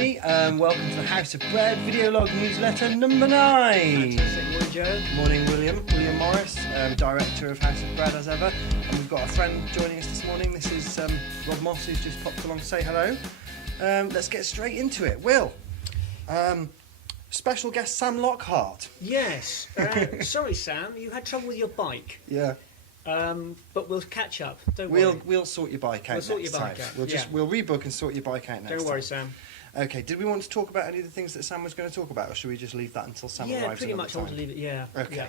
everybody. Welcome to the House of Bread video log newsletter number 9. Fantastic. Morning, Joe. Morning, William Morris, director of House of Bread as ever. And we've got a friend joining us this morning. This is Rob Moss, who's just popped along to say hello. Let's get straight into it. Will, special guest Sam Lockhart. Yes. Sorry, Sam, you had trouble with your bike. Yeah. But we'll catch up. Don't worry. We'll sort your bike out. We'll sort next your bike time. out, We'll rebook and sort your bike out next time. Don't worry, Sam. Okay. Did we want to talk about any of the things that Sam was going to talk about, or should we just leave that until Sam Yeah, arrives? pretty another much. I want to time? leave it. Yeah. Okay. Yeah.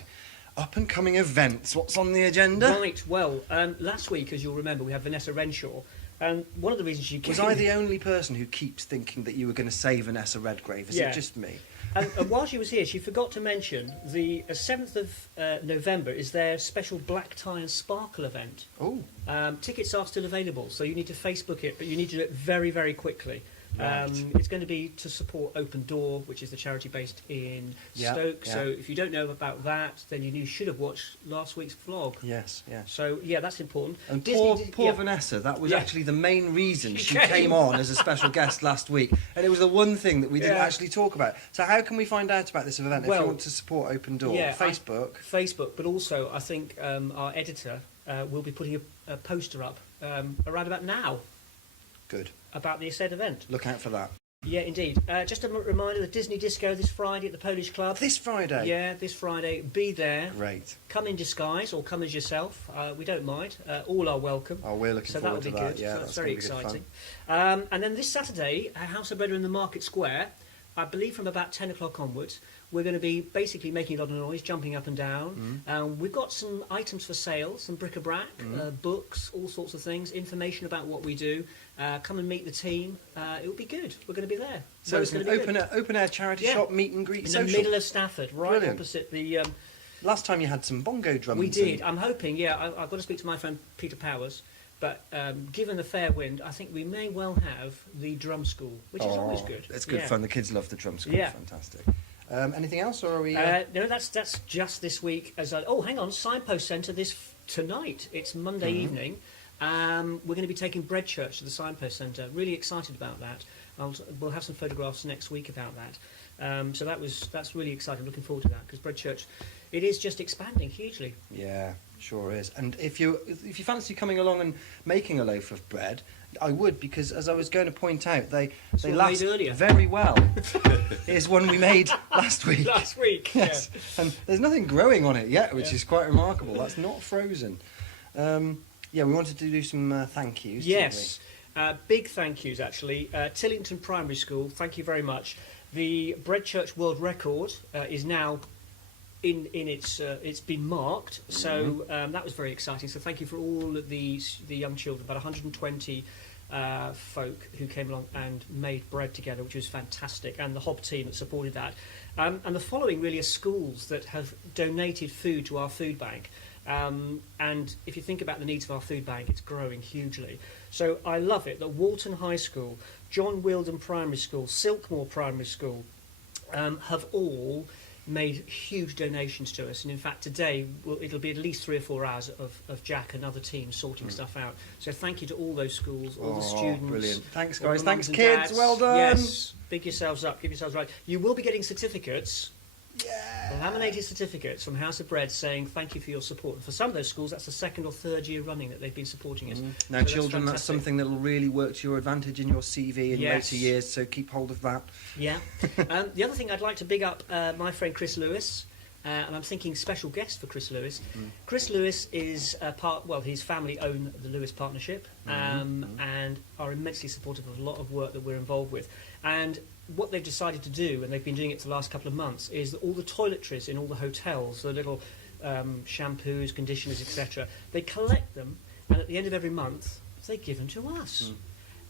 Up and coming events. What's on the agenda? Right. Well, last week, as you'll remember, we had Vanessa Renshaw, and one of the reasons she came. Was I the only person who keeps thinking that you were going to say Vanessa Redgrave? Is Yeah. it just me? And while she was here, she forgot to mention the 7th of November is their special Black Tie and Sparkle event. Oh, Tickets are still available, so you need to Facebook it, but you need to do it very, very quickly. Right. It's going to be to support Open Door, which is the charity based in Stoke. Yeah. So if you don't know about that, then you should have watched last week's vlog. yes. So yeah, that's important. And Disney poor yeah. Vanessa, that was Yeah. actually the main reason She she came. came on as a special guest last week. And it was the one thing that we didn't Yeah. actually talk about. So how can we find out about this event if Well, you want to support Open Door? yeah, Facebook? But also I think our editor will be putting a poster up around about now Good. about the said event. Look out for that. Yeah, indeed. Just a reminder, the Disney Disco this Friday at the Polish Club. This Friday? Yeah, this Friday. Be there. Great. Come in disguise or come as yourself. We don't mind. All are welcome. Oh, we're looking So that forward will to be that. good. Yeah, So that's gonna very be good fun. exciting. And then this Saturday, House of Bread are in the Market Square. I believe from about 10 o'clock onwards, we're going to be basically making a lot of noise, jumping up and down. We've got some items for sale, some bric-a-brac, books, all sorts of things, information about what we do. Come and meet the team. It will be good. We're going to be there. So it's an gonna be good. open air charity Yeah. shop, meet and greet in the social. middle of Stafford, right Brilliant. opposite the... Last time you had some bongo drums. We did. and- I'm hoping, yeah, I've got to speak to my friend Peter Powers, but given the fair wind, I think we may well have the drum school, which is always good. It's good Yeah. fun. The kids love the drum school. Yeah. Fantastic. Anything else, or are we? No, that's just this week. Oh, hang on, Signpost Centre tonight. It's Monday evening. We're going to be taking Bread Church to the Signpost Centre. Really excited about that. We'll have some photographs next week about that. So that's really exciting. Looking forward to that because Bread Church, it is just expanding hugely. Yeah, sure is. And if you fancy coming along and making a loaf of bread, I would, because as I was going to point out, they what we last made earlier. very well. Here's one we made last week. Last week, Yes, and there's nothing growing on it yet, which Yeah. is quite remarkable. That's not frozen. Yeah, we wanted to do some thank yous. Yes, big thank yous actually. Tillington Primary School, thank you very much. The Bread Church World Record is now in its. It's been marked, so that was very exciting. So thank you for all of the young children, about 120 folk who came along and made bread together, which was fantastic, and the Hob team that supported that. And the following really are schools that have donated food to our food bank. And if you think about the needs of our food bank, it's growing hugely. So I love it that Walton High School, John Wilden Primary School, Silkmore Primary School have all made huge donations to us. And in fact, today it'll be at least 3 or 4 hours of Jack and other teams sorting stuff out. So thank you to all those schools, all the students. Brilliant. Thanks, all guys. the Thanks, mums and kids. dads. Well done. Yes. Big yourselves up. Give yourselves right. You will be getting certificates. Yeah. Laminated certificates from House of Bread saying thank you for your support. And for some of those schools, that's the 2nd or 3rd year running that they've been supporting us. Now, So children, that's fantastic. something that will really work to your advantage in your CV in Yes. later years, so keep hold of that. Yeah. The other thing I'd like to big up my friend Chris Lewis, and I'm thinking special guest for Chris Lewis. Chris Lewis is his family own the Lewis Partnership and are immensely supportive of a lot of work that we're involved with. And what they've decided to do, and they've been doing it for the last couple of months, is that all the toiletries in all the hotels, the little shampoos, conditioners, etc., they collect them, and at the end of every month, they give them to us.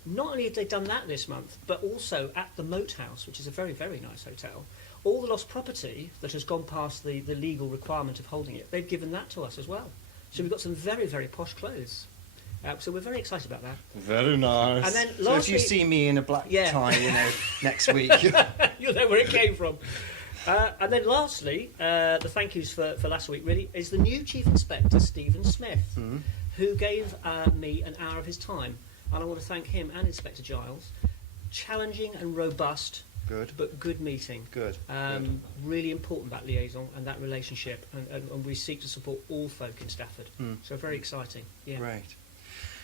Not only have they done that this month, but also at the Moat House, which is a very, very nice hotel, all the lost property that has gone past the legal requirement of holding it, they've given that to us as well. So we've got some very, very posh clothes. So we're very excited about that. Very nice. And then So if lastly- you see me in a black Yeah. tie, next week. You'll know where it came from. And then lastly, the thank yous for last week really is the new Chief Inspector, Stephen Smith, who gave me an hour of his time. And I want to thank him and Inspector Giles. challenging and robust, Good. but good meeting. Good. Really important, that liaison and that relationship, and we seek to support all folk in Stafford. So very exciting. Yeah. Great.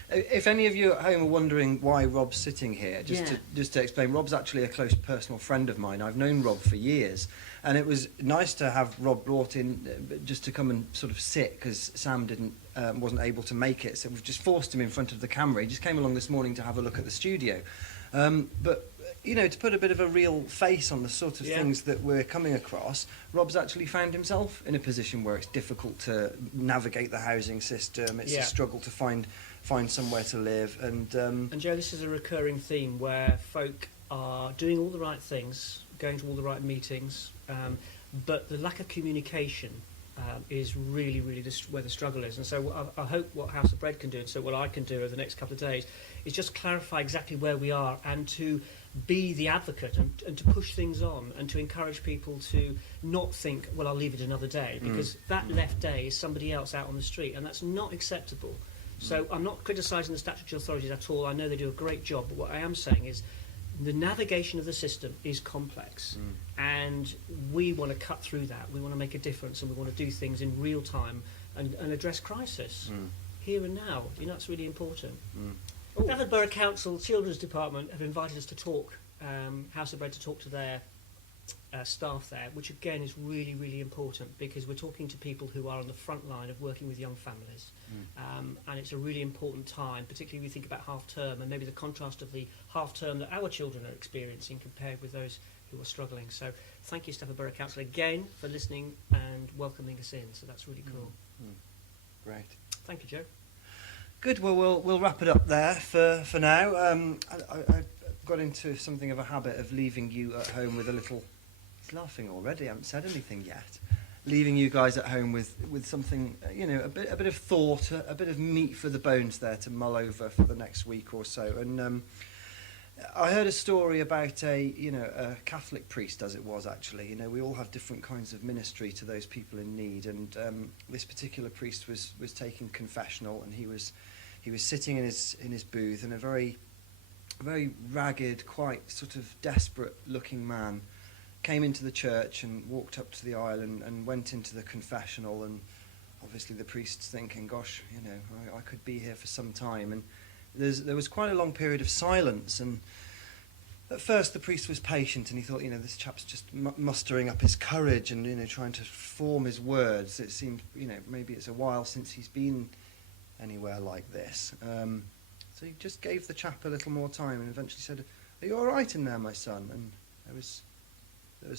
If any of you at home are wondering why Rob's sitting here, just to explain, Rob's actually a close personal friend of mine. I've known Rob for years, and it was nice to have Rob brought in just to come and sort of sit, because Sam wasn't able to make it, so we've just forced him in front of the camera. He just came along this morning to have a look at the studio. But you know, to put a bit of a real face on the sort of things that we're coming across, Rob's actually found himself in a position where it's difficult to navigate the housing system. It's a struggle to find somewhere to live, and Joe, this is a recurring theme where folk are doing all the right things, going to all the right meetings, but the lack of communication is really where the struggle is. And so I hope what House of Bread can do, and so what I can do over the next couple of days, is just clarify exactly where we are, and to be the advocate, and to push things on, and to encourage people to not think, well, I'll leave it another day, because that left day is somebody else out on the street, and that's not acceptable. So I'm not criticising the statutory authorities at all. I know they do a great job, but what I am saying is the navigation of the system is complex, and we want to cut through that. We want to make a difference, and we want to do things in real time and address crisis here and now. You know, it's really important. Stafford Borough Council Children's Department have invited us to talk, House of Bread, to talk to their staff there, which again is really important, because we're talking to people who are on the front line of working with young families, and it's a really important time, particularly when we think about half term and maybe the contrast of the half term that our children are experiencing compared with those who are struggling. So thank you, Stafford Borough Council, again for listening and welcoming us in. So that's really cool. Great. Thank you, Joe. Good. Well, we'll wrap it up there for now. I got into something of a habit of leaving you at home with a little. He's laughing already. I haven't said anything yet. Leaving you guys at home with something, you know, a bit of thought, a bit of meat for the bones there to mull over for the next week or so. And I heard a story about a Catholic priest, as it was actually. You know, we all have different kinds of ministry to those people in need, and this particular priest was taking confessional, and he was sitting in his booth, and a very ragged, quite sort of desperate-looking man came into the church and walked up to the aisle and went into the confessional, and obviously the priest's thinking, gosh, you know, I could be here for some time. And there was quite a long period of silence, and at first the priest was patient, and he thought, you know, this chap's just mustering up his courage and, you know, trying to form his words. It seemed, you know, maybe it's a while since he's been anywhere like this. So he just gave the chap a little more time, and eventually said, "Are you all right in there, my son?" And there was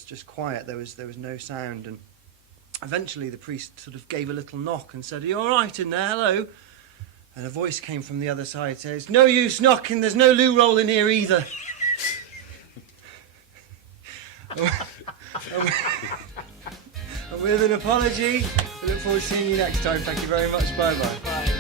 just quiet. There was no sound, and eventually the priest sort of gave a little knock and said, "Are you all right in there? Hello?" And a voice came from the other side, says, "No use knocking. There's no loo roll in here either." And with an apology, we look forward to seeing you next time. Thank you very much. Bye bye. Bye.